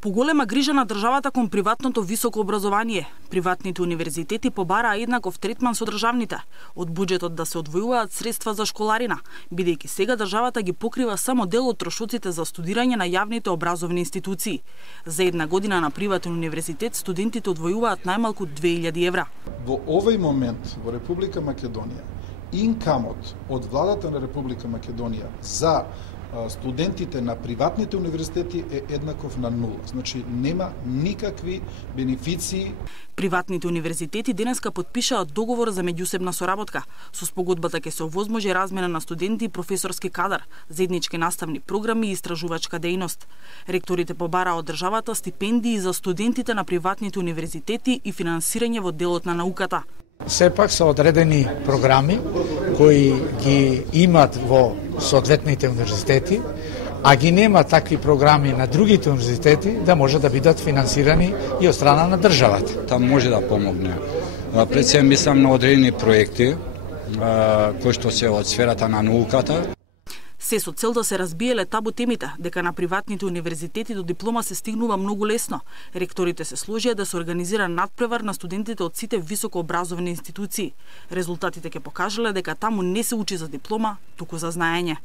Поголема грижа на државата кон приватното високо образование. Приватните универзитети побараа еднаков третман со државните. Од буџетот да се одвојуваат средства за школарина, бидејќи сега државата ги покрива само дел од трошоците за студирање на јавните образовни институции. За една година на приватен универзитет студентите одвојуваат најмалку 2000 евра. Во овој момент во Република Македонија инкамот од владата на Република Македонија за студентите на приватните универзитети е еднаков на нула. Значи нема никакви бенефиции. Приватните универзитети денеска потпишаат договор за меѓусебна соработка. Со спогодбата ќе се овозможи размена на студенти и професорски кадар, заеднички наставни програми и истражувачка дејност. Ректорите побараа од државата стипендии за студентите на приватните универзитети и финансирање во делот на науката. Сепак се одредени програми кои ги имат во соодветните универзитети, а ги нема такви програми на другите универзитети да може да бидат финансирани и од страна на државата. Там може да помогне. Пред се мислам на одредени проекти кои што се од сферата на науката. Се со цел да се разбиеле табу темите, дека на приватните универзитети до диплома се стигнува многу лесно. Ректорите се сложија да се организира надпревар на студентите од сите високообразовни институции. Резултатите ќе покажале дека таму не се учи за диплома, туку за знаење.